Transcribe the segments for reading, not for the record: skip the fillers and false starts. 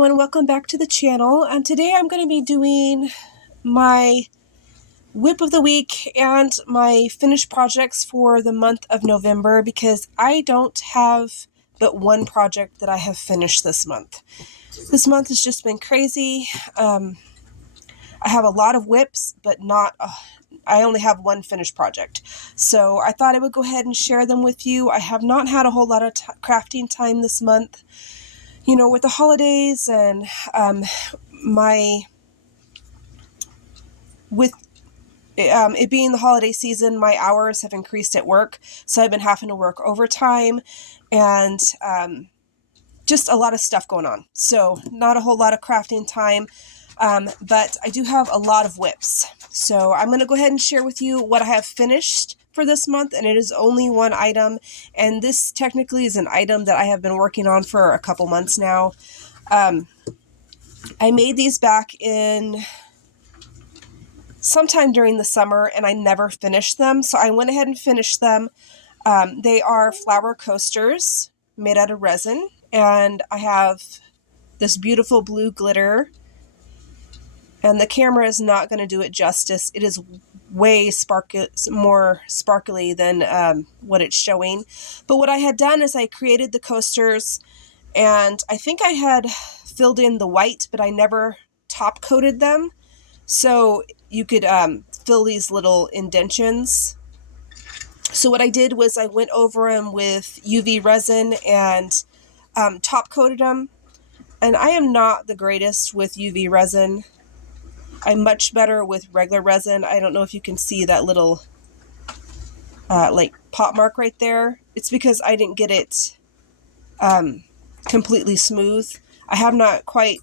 everyone, welcome back to the channel. Today I'm going to be doing my WIP of the week and my finished projects for the month of November because I don't have but one project that I have finished this month. This month has just been crazy. I have a lot of WIPs, but I only have one finished project. So I thought I would go ahead and share them with you. I have not had a whole lot of crafting time this month. You know, with the holidays and it being the holiday season, my hours have increased at work, so I've been having to work overtime and just a lot of stuff going on. So not a whole lot of crafting time, but I do have a lot of WIPs. So I'm going to go ahead and share with you what I have finished for this month, and it is only one item, and this technically is an item that I have been working on for a couple months now. I made these back in sometime during the summer, and I never finished them, so I went ahead and finished them. They are flower coasters made out of resin, and I have this beautiful blue glitter, and the camera is not going to do it justice. It is way more sparkly than what it's showing. But what I had done is I created the coasters, and I think I had filled in the white, but I never top coated them. So you could fill these little indentions. So what I did was I went over them with UV resin and top coated them. And I am not the greatest with UV resin. I'm much better with regular resin. I don't know if you can see that little like pot mark right there. It's because I didn't get it completely smooth. I have not quite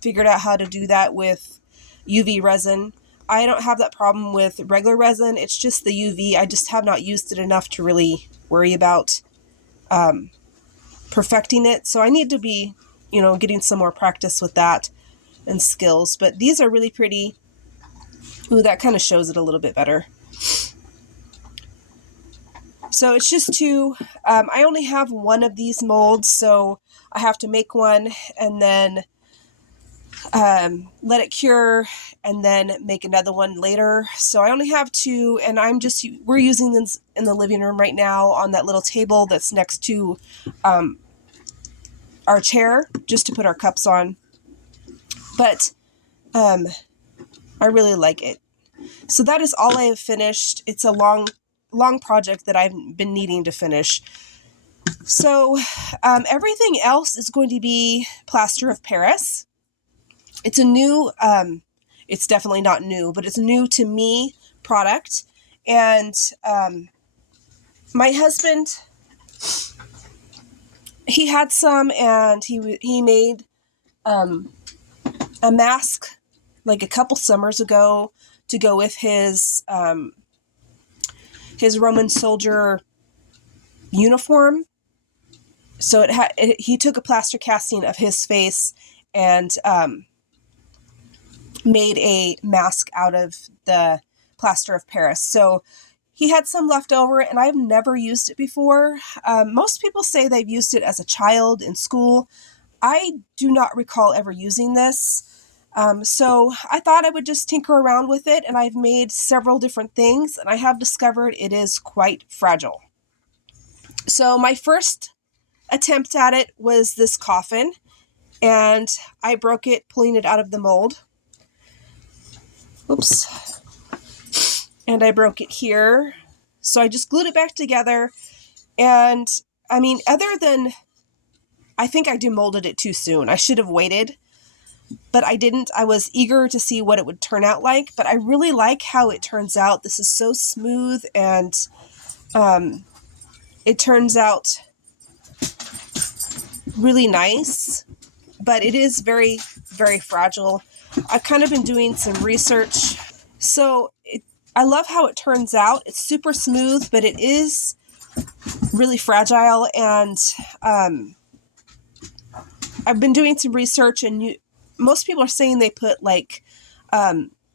figured out how to do that with UV resin. I don't have that problem with regular resin. It's just the UV. I just have not used it enough to really worry about perfecting it. So I need to be, getting some more practice with that and skills. But these are really pretty. Ooh, that kind of shows it a little bit better. So it's just two. I only have one of these molds, so I have to make one and then let it cure and then make another one later. So I only have two, and we're using this in the living room right now on that little table that's next to our chair, just to put our cups on. But I really like it. So that is all I have finished. It's a long project that I've been needing to finish. So everything else is going to be plaster of Paris. It's a new, it's definitely not new, but it's a new to me product. And my husband, he had some, and he made a mask like a couple summers ago to go with his Roman soldier uniform. So he took a plaster casting of his face and made a mask out of the plaster of Paris. So he had some left over, and I've never used it before. Most people say they've used it as a child in school. I do not recall ever using this. So I thought I would just tinker around with it, and I've made several different things, and I have discovered it is quite fragile. So my first attempt at it was this coffin, and I broke it pulling it out of the mold. Oops. And I broke it here. So I just glued it back together. And I mean, I think I demolded it too soon. I should have waited, but I didn't. I was eager to see what it would turn out like, but I really like how it turns out. This is so smooth, and it turns out really nice, but it is very, very fragile. I've kind of been doing some research. So I love how it turns out. It's super smooth, but it is really fragile. And I've been doing some research, and most people are saying they put like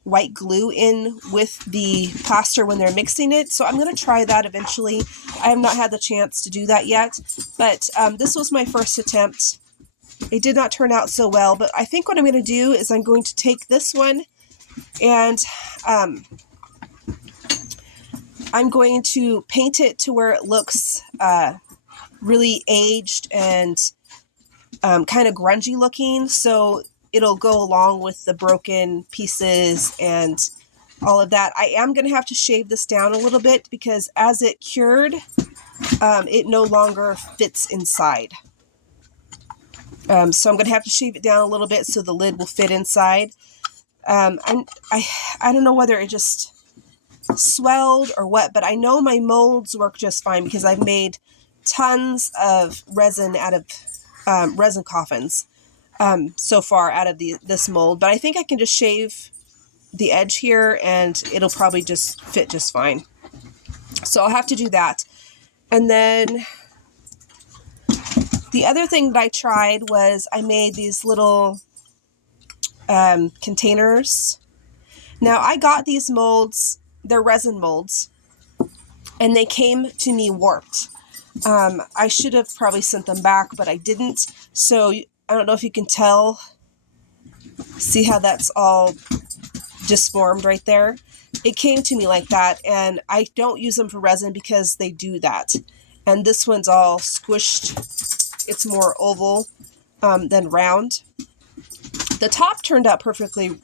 white glue in with the plaster when they're mixing it. So I'm going to try that eventually. I have not had the chance to do that yet, but this was my first attempt. it did not turn out so well, but I think what I'm going to do is I'm going to take this one and I'm going to paint it to where it looks really aged and kind of grungy looking, so it'll go along with the broken pieces and all of that. I am going to have to shave this down a little bit because as it cured, it no longer fits inside. So I'm going to have to shave it down a little bit so the lid will fit inside. I don't know whether it just swelled or what, but I know my molds work just fine because I've made tons of resin out of resin coffins so far out of this mold. But I think I can just shave the edge here and it'll probably just fit just fine. So I'll have to do that. And then the other thing that I tried was I made these little containers. Now I got these molds, they're resin molds, and they came to me warped. I should have probably sent them back, but I didn't. So I don't know if you can tell. See how that's all disformed right there? It came to me like that, and I don't use them for resin because they do that. And this one's all squished. It's more oval than round. The top turned out perfectly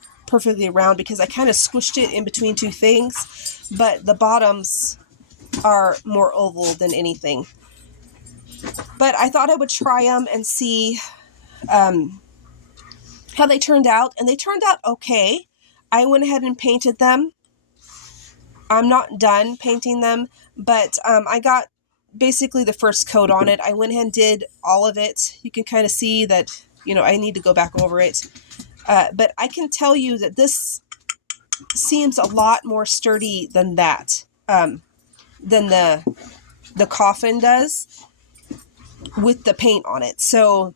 round because I kind of squished it in between two things, but the bottoms are more oval than anything. But I thought I would try them and see how they turned out, and they turned out okay. I went ahead and painted them. I'm not done painting them, but I got basically the first coat on it. I went ahead and did all of it. You can kind of see that, you know, I need to go back over it. But I can tell you that this seems a lot more sturdy than that, than the coffin does with the paint on it. So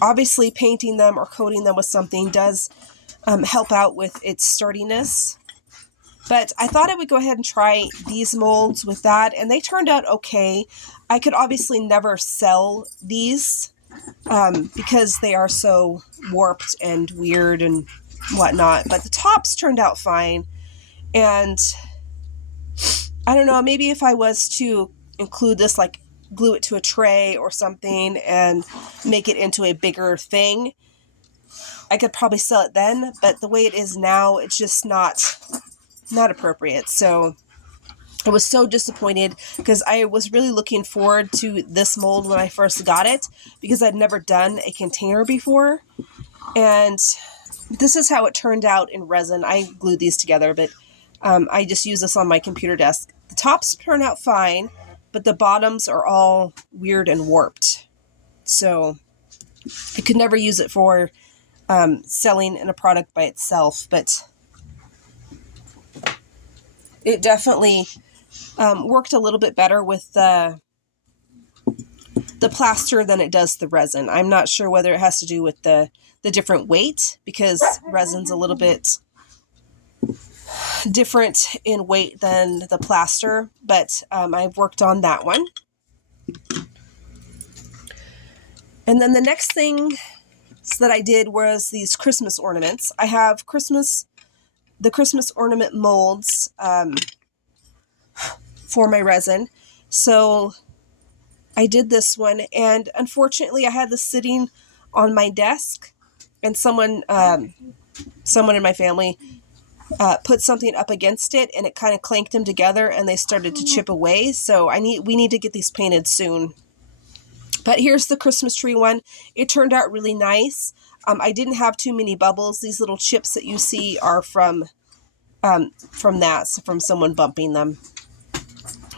obviously painting them or coating them with something does help out with its sturdiness. But I thought I would go ahead and try these molds with that, and they turned out okay. I could obviously never sell these because they are so warped and weird and whatnot. But the tops turned out fine. And I don't know, maybe if I was to include this, like glue it to a tray or something and make it into a bigger thing, I could probably sell it then. But the way it is now, it's just not appropriate. So I was so disappointed because I was really looking forward to this mold when I first got it because I'd never done a container before. And this is how it turned out in resin. I glued these together, but I just use this on my computer desk. The tops turn out fine, but the bottoms are all weird and warped. So I could never use it for selling in a product by itself, but it definitely worked a little bit better with the plaster than it does the resin. I'm not sure whether it has to do with the different weight, because resin's a little bit different in weight than the plaster, but I've worked on that one. And then the next thing that I did was these Christmas ornaments. I have the Christmas ornament molds for my resin. So I did this one, and unfortunately I had this sitting on my desk, and someone in my family put something up against it, and it kind of clanked them together, and they started to chip away. So we need to get these painted soon. But here's the Christmas tree one. It turned out really nice. I didn't have too many bubbles. These little chips that you see are from someone bumping them.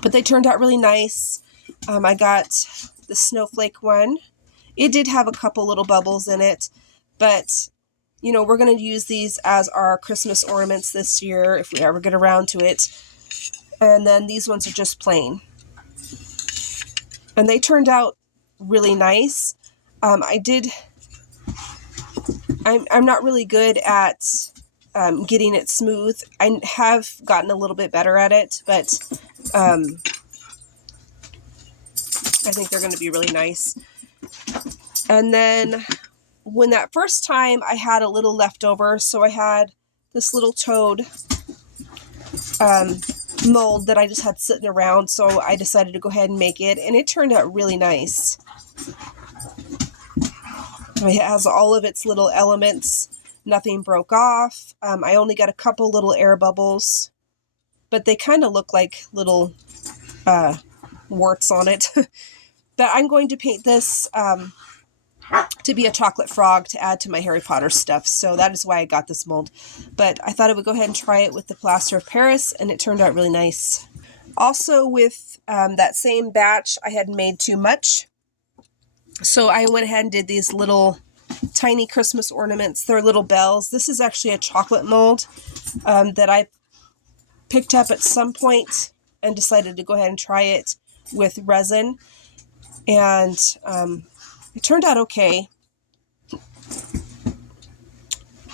But they turned out really nice. I got the snowflake one. It did have a couple little bubbles in it, but you know, we're going to use these as our Christmas ornaments this year if we ever get around to it. And then these ones are just plain. And they turned out really nice. I'm not really good at getting it smooth. I have gotten a little bit better at it, but I think they're going to be really nice. And then when that first time I had a little leftover, so I had this little toad mold that I just had sitting around, so I decided to go ahead and make it, and it turned out really nice. It has all of its little elements. Nothing broke off. I only got a couple little air bubbles, but they kind of look like little warts on it. But I'm going to paint this to be a chocolate frog to add to my Harry Potter stuff. So that is why I got this mold. But I thought I would go ahead and try it with the plaster of Paris, and it turned out really nice. Also with that same batch, I had made too much. So I went ahead and did these little tiny Christmas ornaments. They're little bells. This is actually a chocolate mold that I picked up at some point and decided to go ahead and try it with resin. And it turned out okay.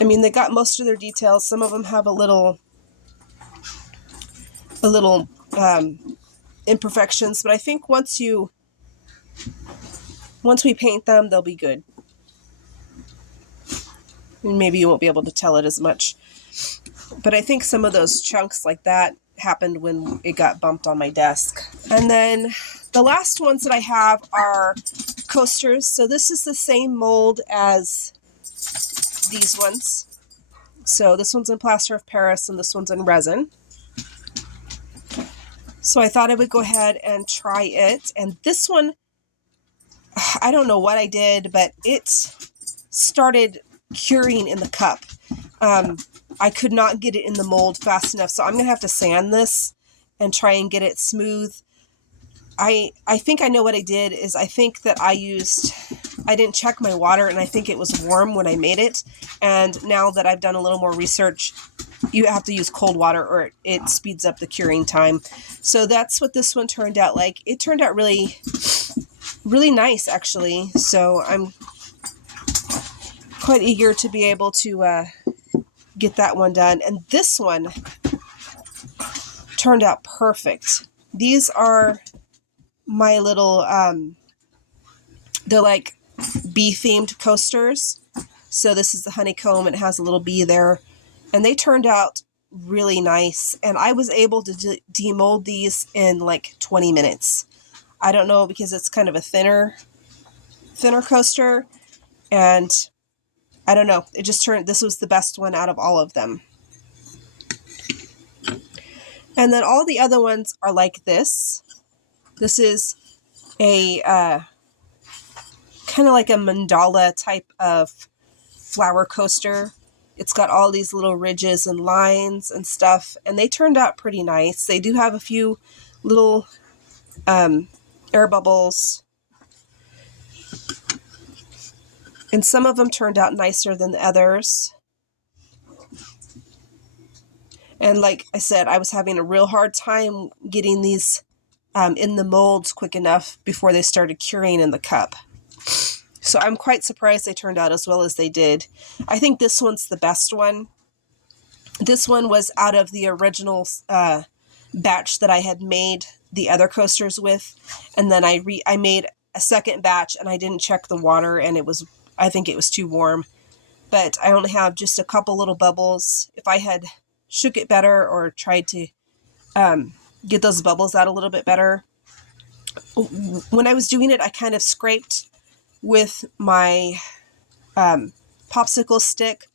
I mean, they got most of their details. Some of them have a little imperfections, but I think once we paint them, they'll be good. And maybe you won't be able to tell it as much. But I think some of those chunks like that happened when it got bumped on my desk. And then the last ones that I have are coasters. So this is the same mold as these ones. So this one's in plaster of Paris and this one's in resin. So I thought I would go ahead and try it. And this one, I don't know what I did, but it started curing in the cup. I could not get it in the mold fast enough, so I'm going to have to sand this and try and get it smooth. I think I know what I did is I think that I didn't check my water, and I think it was warm when I made it. And now that I've done a little more research, you have to use cold water or it speeds up the curing time. So that's what this one turned out like. It turned out really, really nice, actually. So I'm quite eager to be able to get that one done. And this one turned out perfect. These are my little, they're like bee-themed coasters. So this is the honeycomb, and it has a little bee there. And they turned out really nice. And I was able to demold these in like 20 minutes. I don't know, because it's kind of a thinner coaster. And I don't know. It just this was the best one out of all of them. And then all the other ones are like this. This is a kind of like a mandala type of flower coaster. It's got all these little ridges and lines and stuff, and they turned out pretty nice. They do have a few little air bubbles, and some of them turned out nicer than the others. And like I said, I was having a real hard time getting these in the molds quick enough before they started curing in the cup. So I'm quite surprised they turned out as well as they did. I think this one's the best one. This one was out of the original batch that I had made the other coasters with. And then I made a second batch, and I didn't check the water, and I think it was too warm. But I only have just a couple little bubbles. If I had shook it better or tried to get those bubbles out a little bit better. When I was doing it, I kind of scraped with my popsicle stick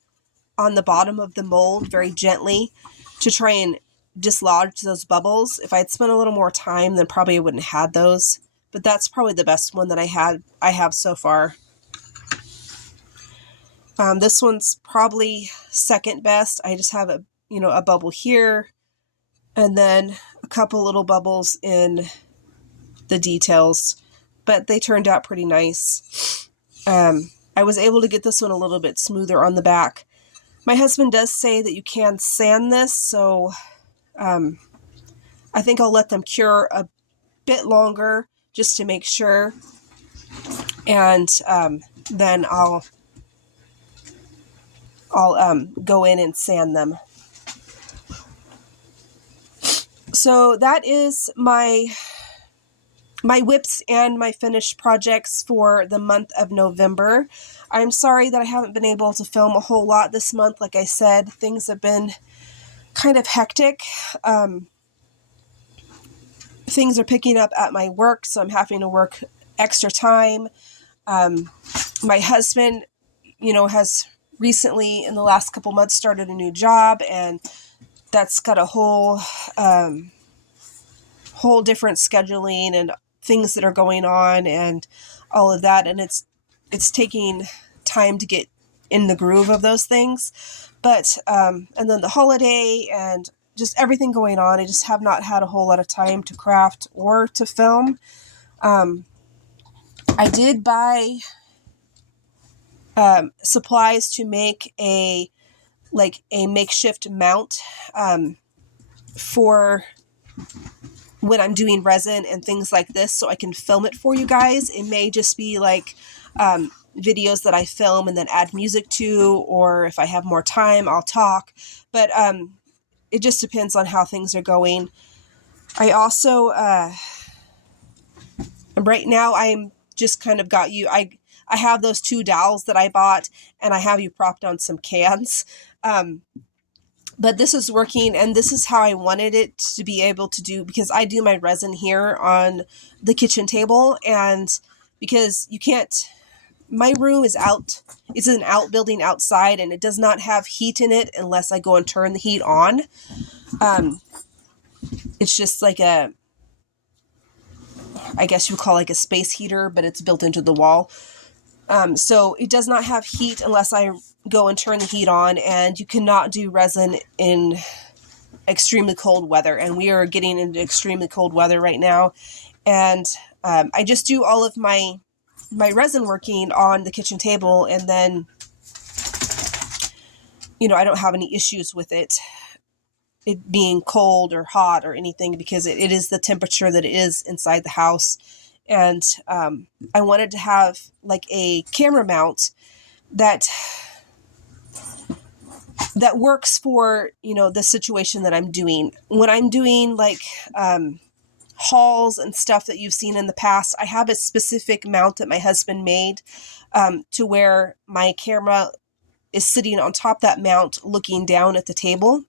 on the bottom of the mold very gently to try and dislodge those bubbles. If I had spent a little more time, then probably I wouldn't have had those. But that's probably the best one that I have so far. This one's probably second best. I just have a bubble here, and then a couple little bubbles in the details, but they turned out pretty nice. I was able to get this one a little bit smoother on the back. My husband does say that you can sand this, so I think I'll let them cure a bit longer just to make sure, and then I'll go in and sand them. So that is my my WIPS and my finished projects for the month of November. I'm sorry that I haven't been able to film a whole lot this month. Like I said, things have been kind of hectic. Things are picking up at my work, so I'm having to work extra time. My husband, has recently in the last couple months started a new job, and that's got a whole different scheduling and things that are going on and all of that, and it's taking time to get in the groove of those things. But and then the holiday and just everything going on, I just have not had a whole lot of time to craft or to film. I did buy supplies to make a makeshift mount for when I'm doing resin and things like this, so I can film it for you guys. It may just be like videos that I film and then add music to, or if I have more time, I'll talk. But it just depends on how things are going. I also, right now, I'm just kind of got you. I have those 2 dowels that I bought, and I have you propped on some cans. But this is working, and this is how I wanted it to be able to do, because I do my resin here on the kitchen table, and because you can't, my room is out, it's an outbuilding outside, and it does not have heat in it unless I go and turn the heat on. It's just like I guess you would call like a space heater, but it's built into the wall. So it does not have heat unless I go and turn the heat on, and you cannot do resin in extremely cold weather, and we are getting into extremely cold weather right now. And I just do all of my resin working on the kitchen table, and then I don't have any issues with it being cold or hot or anything, because it is the temperature that it is inside the house. And I wanted to have like a camera mount that works for the situation that I'm doing. When I'm doing like hauls and stuff that you've seen in the past, I have a specific mount that my husband made to where my camera is sitting on top of that mount looking down at the table.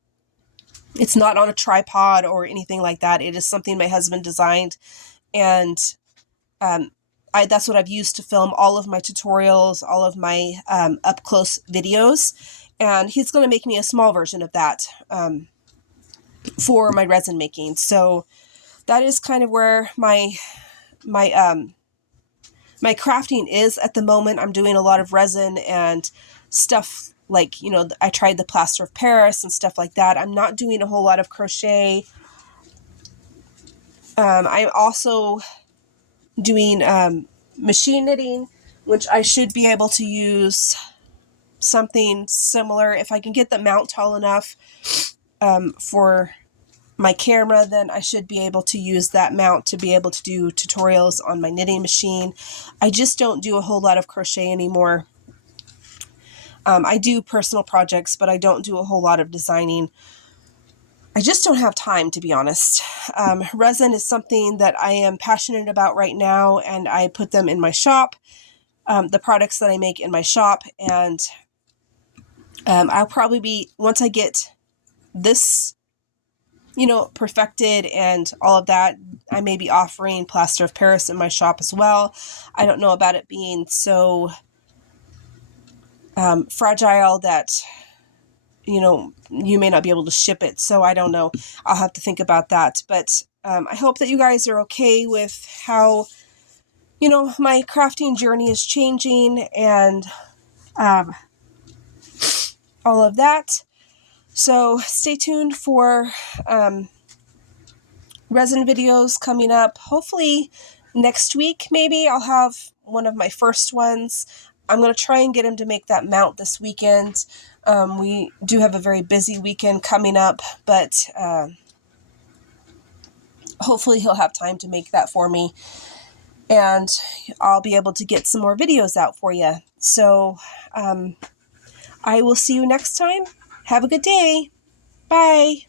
It's not on a tripod or anything like that. It is something my husband designed, and that's what I've used to film all of my tutorials, all of my up-close videos. And he's going to make me a small version of that for my resin making. So that is kind of where my crafting is at the moment. I'm doing a lot of resin and stuff like, I tried the plaster of Paris and stuff like that. I'm not doing a whole lot of crochet. I'm also doing machine knitting, which I should be able to use something similar. If I can get the mount tall enough for my camera, then I should be able to use that mount to be able to do tutorials on my knitting machine. I just don't do a whole lot of crochet anymore. I do personal projects, but I don't do a whole lot of designing. I just don't have time, to be honest. Resin is something that I am passionate about right now, and I put them in my shop, the products that I make in my shop, and I'll probably be, once I get this, perfected and all of that, I may be offering plaster of Paris in my shop as well. I don't know about it being so fragile that you may not be able to ship it. So I don't know. I'll have to think about that. But I hope that you guys are okay with how, my crafting journey is changing and all of that. So stay tuned for resin videos coming up. Hopefully next week, maybe I'll have one of my first ones. I'm going to try and get him to make that mount this weekend. We do have a very busy weekend coming up, but hopefully he'll have time to make that for me, and I'll be able to get some more videos out for you. So I will see you next time. Have a good day. Bye.